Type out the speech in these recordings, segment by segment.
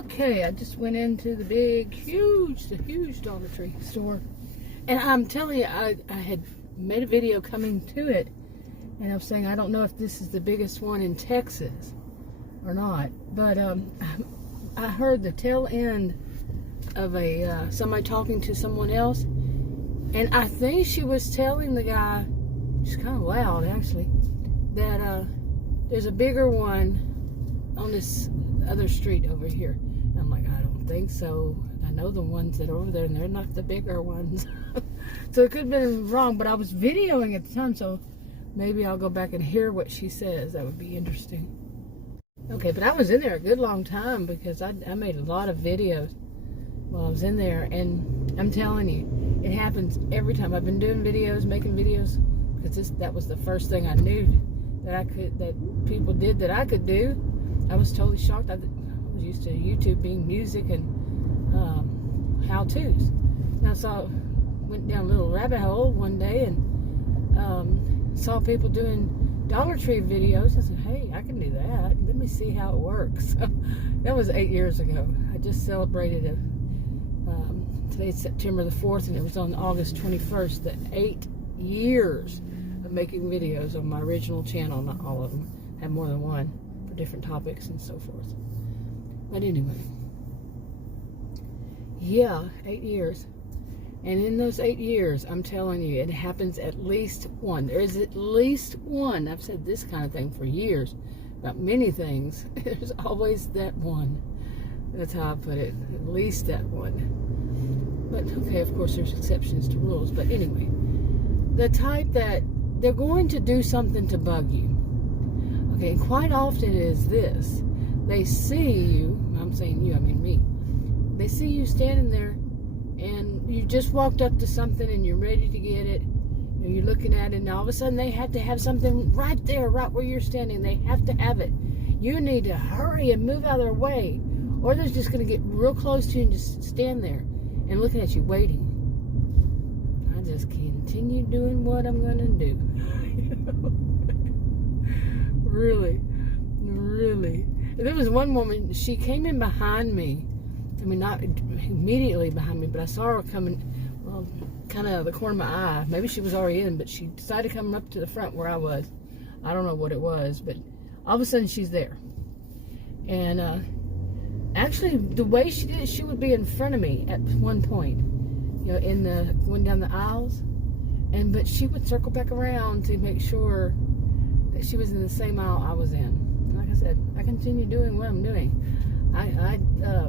Okay, I just went into the huge Dollar Tree store. And I'm telling you, I had made a video coming to it. And I was saying, I don't know if this is the biggest one in Texas or not. But I heard the tail end of somebody talking to someone else. And I think she was telling the guy, she's kind of loud actually, that there's a bigger one on this other street over here. And I'm like, I don't think so. I know the ones that are over there, and they're not the bigger ones. So it could have been wrong, but I was videoing at the time, so maybe I'll go back and hear what she says. That would be interesting. Okay, but I was in there a good long time because I made a lot of videos while I was in there, and I'm telling you, it happens every time. I've been doing videos, making videos, because that was the first thing I knew that people did that I could do. I was totally shocked. I was used to YouTube being music and how-tos. Now, so I went down a little rabbit hole one day and saw people doing Dollar Tree videos. I said, hey, I can do that. Let me see how it works. That was 8 years ago. I just celebrated today's September the 4th, and it was on August 21st, the 8 years of making videos on my original channel. Not all of them. I had more than one for different topics and so forth. But anyway, yeah, 8 years. And in those 8 years, I'm telling you, it happens at least one. There is at least one. I've said this kind of thing for years about many things. There's always that one. That's how I put it. At least that one. But okay, of course, there's exceptions to rules. But anyway, the type that they're going to do something to bug you. Okay, and quite often it is this. They see you, I'm saying you, I mean me. They see you standing there and you just walked up to something and you're ready to get it. And you're looking at it, and all of a sudden they have to have something right there, right where you're standing. They have to have it. You need to hurry and move out of their way. Or they're just going to get real close to you and just stand there and looking at you waiting. I just continue doing what I'm going to do. Really. And there was one woman, she came in behind me. I mean, not immediately behind me, but I saw her coming, well, kind of the corner of my eye. Maybe she was already in, but she decided to come up to the front where I was. I don't know what it was, but all of a sudden she's there. And actually, the way she did it, she would be in front of me at one point, you know, going down the aisles. But she would circle back around to make sure that she was in the same aisle I was in. Like I said, I continue doing what I'm doing. I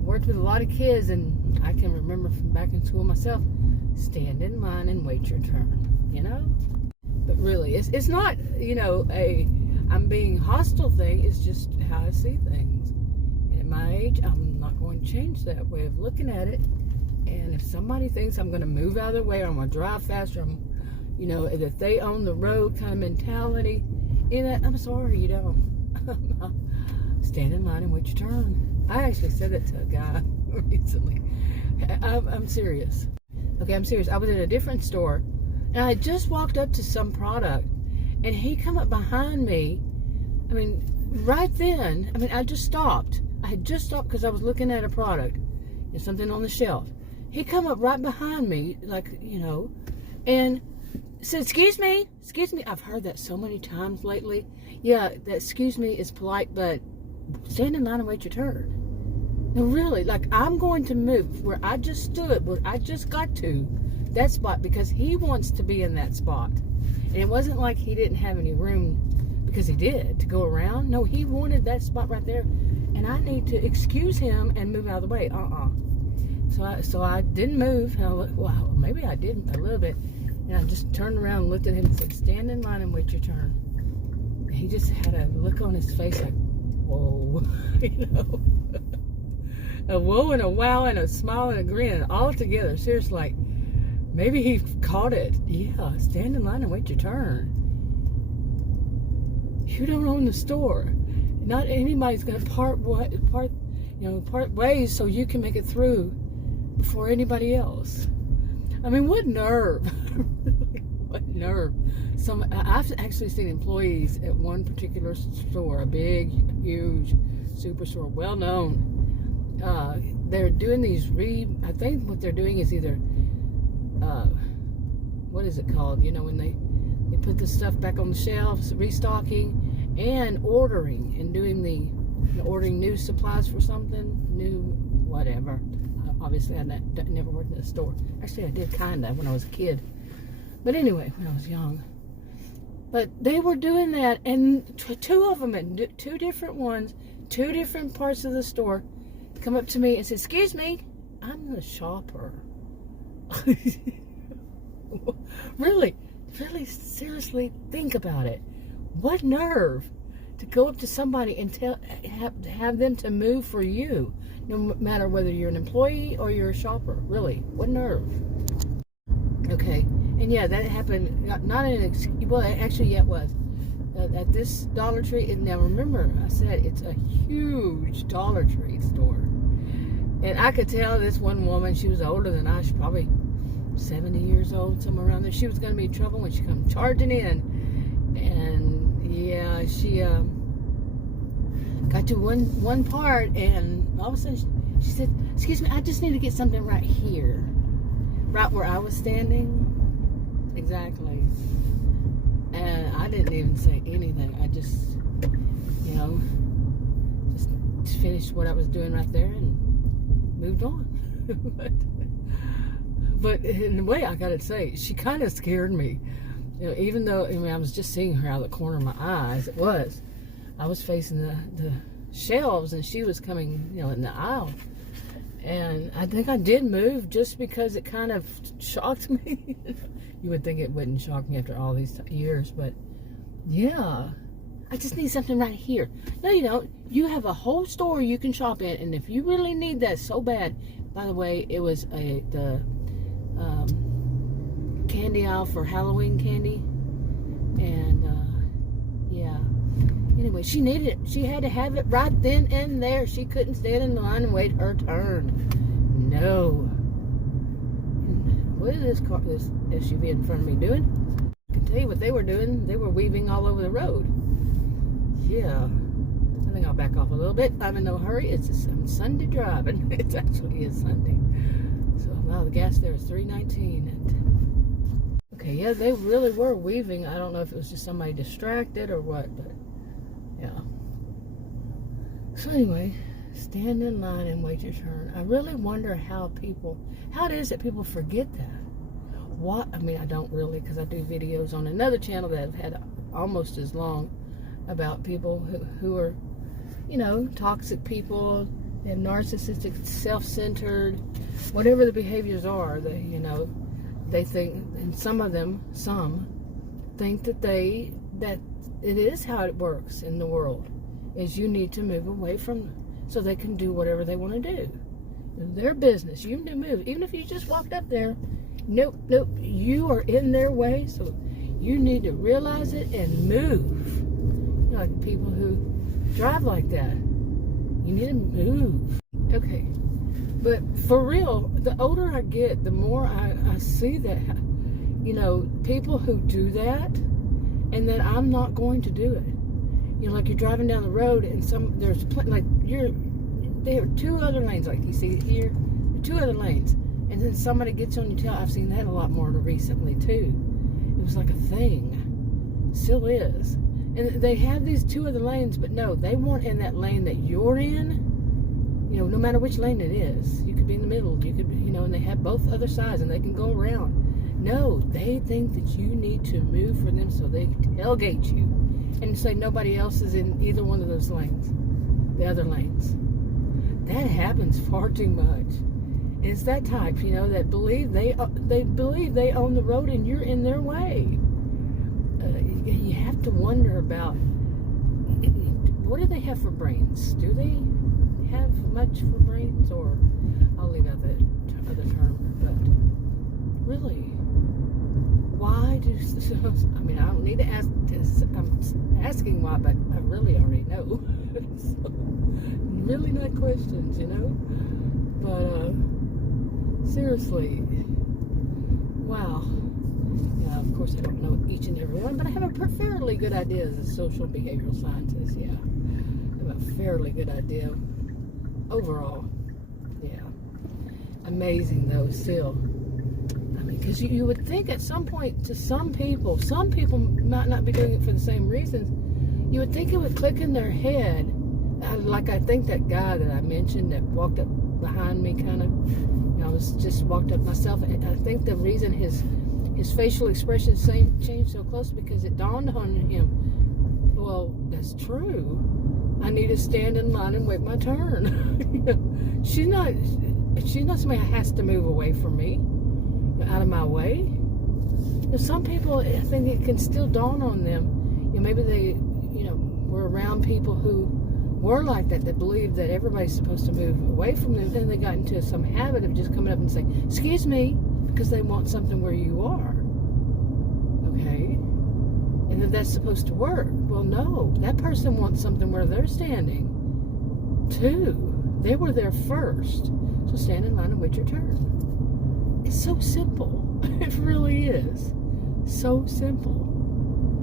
worked with a lot of kids, and I can remember from back in school myself, stand in line and wait your turn, you know? But really, it's not, you know, I'm being hostile thing. It's just how I see things. And at my age, I'm not going to change that way of looking at it. And if somebody thinks I'm going to move out of their way, or I'm going to drive faster, you know, that they own the road kind of mentality, I'm sorry, you don't. Stand in line and wait your turn. I actually said it to a guy recently. I'm serious. Okay, I'm serious. I was in a different store, and I just walked up to some product, and he come up behind me. I mean, right then, I mean, I just stopped. I had just stopped because I was looking at a product. There's something on the shelf. He come up right behind me, like, you know, and said, excuse me. I've heard that so many times lately. Yeah, that excuse me is polite, but stand in line and wait your turn. No, really, like, I'm going to move where I just stood, where I just got to that spot, because he wants to be in that spot. And it wasn't like he didn't have any room, because he did, to go around. No, he wanted that spot right there, and I need to excuse him and move out of the way. So I didn't move. And I looked, wow, maybe I did a little bit. And I just turned around and looked at him and said, stand in line and wait your turn. And he just had a look on his face like, whoa, you know. A whoa and a wow and a smile and a grin all together. Seriously, like, maybe he caught it. Yeah, stand in line and wait your turn. You don't own the store. Not anybody's going to part ways so you can make it through before anybody else. I mean, what nerve? What nerve? I've actually seen employees at one particular store, a big, huge superstore, well known, they're doing these I think what they're doing is either, what is it called? You know, when they put the stuff back on the shelves, restocking, and ordering, and doing ordering new supplies for something, new whatever. Obviously, I never worked in a store. Actually, I did kind of when I was a kid. But anyway, when I was young. But they were doing that, and two of them, and two different ones, two different parts of the store, come up to me and say, "Excuse me, I'm the shopper." Really, seriously, think about it. What nerve to go up to somebody and have them to move for you, no matter whether you're an employee or you're a shopper. Really, what nerve? Okay, and yeah, that happened. Not well, actually, yeah, it was at this Dollar Tree. And now remember, I said it's a huge Dollar Tree store, and I could tell this one woman, she was older than I. She's probably 70 years old, somewhere around there. She was going to be in trouble when she come charging in, and yeah, she got to one part, and all of a sudden she said, "Excuse me, I just need to get something right here," right where I was standing. Exactly. And I didn't even say anything. I just, you know, just finished what I was doing right there and moved on. But in a way, I gotta say, she kind of scared me. You know, even though, I mean, I was just seeing her out of the corner of my eyes. I was facing the shelves, and she was coming, you know, in the aisle. And I think I did move just because it kind of shocked me. You would think it wouldn't shock me after all these years, but yeah. I just need something right here. No, you don't. You have a whole store you can shop in, and if you really need that so bad, by the way, it was the candy aisle for Halloween candy, and yeah. Anyway, she needed it. She had to have it right then and there. She couldn't stand in line and wait her turn. No. What is this SUV in front of me doing? I can tell you what they were doing. They were weaving all over the road. Yeah. I think I'll back off a little bit. I'm in no hurry. I'm Sunday driving. It actually is Sunday. So, wow, the gas there is $3.19. Okay, yeah, they really were weaving. I don't know if it was just somebody distracted or what, but yeah. So anyway, stand in line and wait your turn. I really wonder how it is that people forget that. What? I mean, I don't really, because I do videos on another channel that have had almost as long about people who are, you know, toxic people, they have narcissistic, self-centered, whatever the behaviors are, they think, and some think that it is how it works in the world, is you need to move away from them so they can do whatever they want to do. Their business, you need to move. Even if you just walked up there, nope, you are in their way, so you need to realize it and move. You know, like people who drive like that, you need to move. Okay, but for real, the older I get, the more I see that, you know, people who do that, and that I'm not going to do it. You know, like you're driving down the road, and there are two other lanes, like you see here, two other lanes, and then somebody gets on your tail. I've seen that a lot more recently too. It was like a thing, still is. And they have these two other lanes, but no, they want in that lane that you're in. You know, no matter which lane it is, you could be in the middle, you could, you know, and they have both other sides, and they can go around. No, they think that you need to move for them, so they tailgate you and say nobody else is in either one of those lanes, the other lanes. That happens far too much. And it's that type, you know, that believe they own the road and you're in their way. You have to wonder about, what do they have for brains? Do they have much for brains? Or I'll leave out that other term, but really, why do, I mean, I don't need to ask this. I'm asking why, but I really already know. So, really not questions, you know? But, seriously, wow. Yeah, of course I don't know each and every one, but I have a fairly good idea as a social behavioral scientist, yeah. I have a fairly good idea overall. Yeah. Amazing though, still. I mean, because you would think at some point to some people might not be doing it for the same reasons. You would think it would click in their head. Like I think that guy that I mentioned that walked up behind me kind of, I was just walked up myself. And I think the reason his facial expression changed so close because it dawned on him, well, that's true. I need to stand in line and wait my turn. She's not somebody that has to move away from me, out of my way. Some people, I think it can still dawn on them. Maybe they, were around people who were like that believed that everybody's supposed to move away from them. Then they got into some habit of just coming up and saying, "Excuse me," because they want something where you are. Okay? And if that's supposed to work, well, no. That person wants something where they're standing, too. They were there first. So stand in line and wait your turn. It's so simple. It really is. So simple.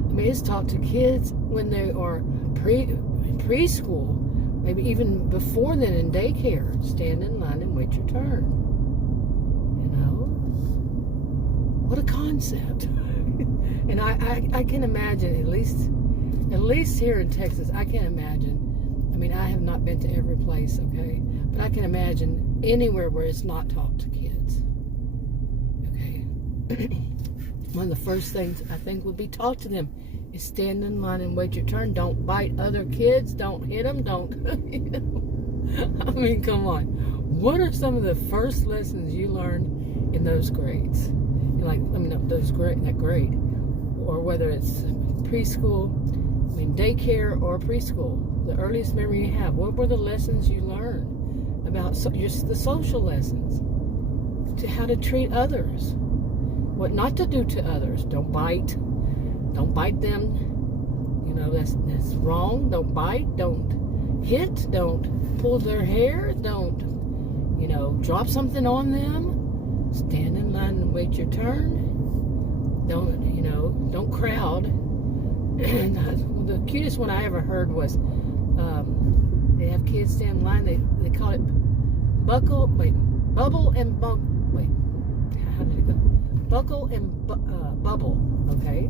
I mean, it's taught to kids when they are preschool, maybe even before then in daycare. Stand in line and wait your turn. What a concept. And I can imagine, at least here in Texas, I can imagine. I mean, I have not been to every place, okay? But I can imagine anywhere where it's not taught to kids. Okay? One of the first things I think would be taught to them is stand in line and wait your turn. Don't bite other kids. Don't hit them. Don't, I mean, come on. What are some of the first lessons you learned in those grades? That grade. Or whether it's preschool, daycare or preschool. The earliest memory you have. What were the lessons you learned about the social lessons? To how to treat others. What not to do to others. Don't bite. Don't bite them. That's wrong. Don't bite. Don't hit. Don't pull their hair. Don't, drop something on them. Stand in line and wait your turn. Don't crowd. And the cutest one I ever heard was, they have kids stand in line. They call it bubble and bunk. Wait, how did it go? Buckle and bubble. Okay,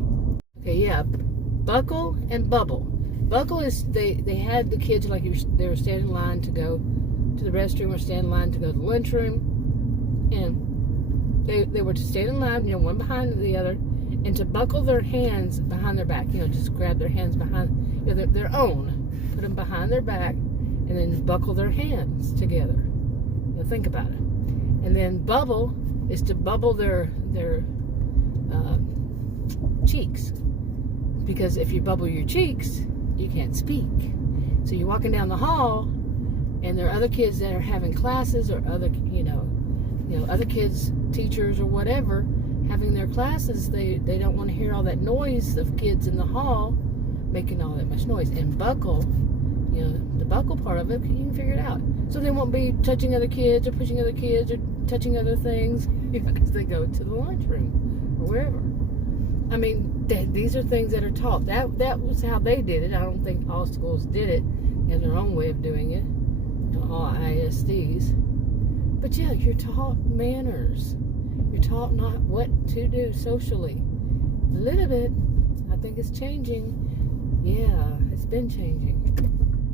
yeah, buckle and bubble. Buckle is they had the kids like they were standing in line to go to the restroom or stand in line to go to the lunchroom, and they were to stand in line, one behind the other, and to buckle their hands behind their back. Just grab their hands behind their own, put them behind their back, and then buckle their hands together. Think about it. And then bubble is to bubble their cheeks, because if you bubble your cheeks, you can't speak. So you're walking down the hall, and there are other kids that are having classes, or other other kids, teachers or whatever, having their classes. They don't want to hear all that noise of kids in the hall making all that much noise. And buckle, the buckle part of it, you can figure it out. So they won't be touching other kids or pushing other kids or touching other things because they go to the lunchroom or wherever. I mean, these are things that are taught. That was how they did it. I don't think all schools did it in their own way of doing it, all ISDs. But yeah, you're taught manners. You're taught not what to do socially. A little bit. I think it's changing. Yeah, it's been changing.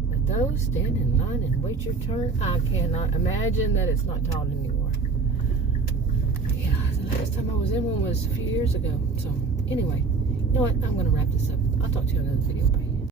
But those stand in line and wait your turn, I cannot imagine that it's not taught anymore. Yeah, the last time I was in one was a few years ago. So anyway, you know what? I'm going to wrap this up. I'll talk to you in another video. Bye.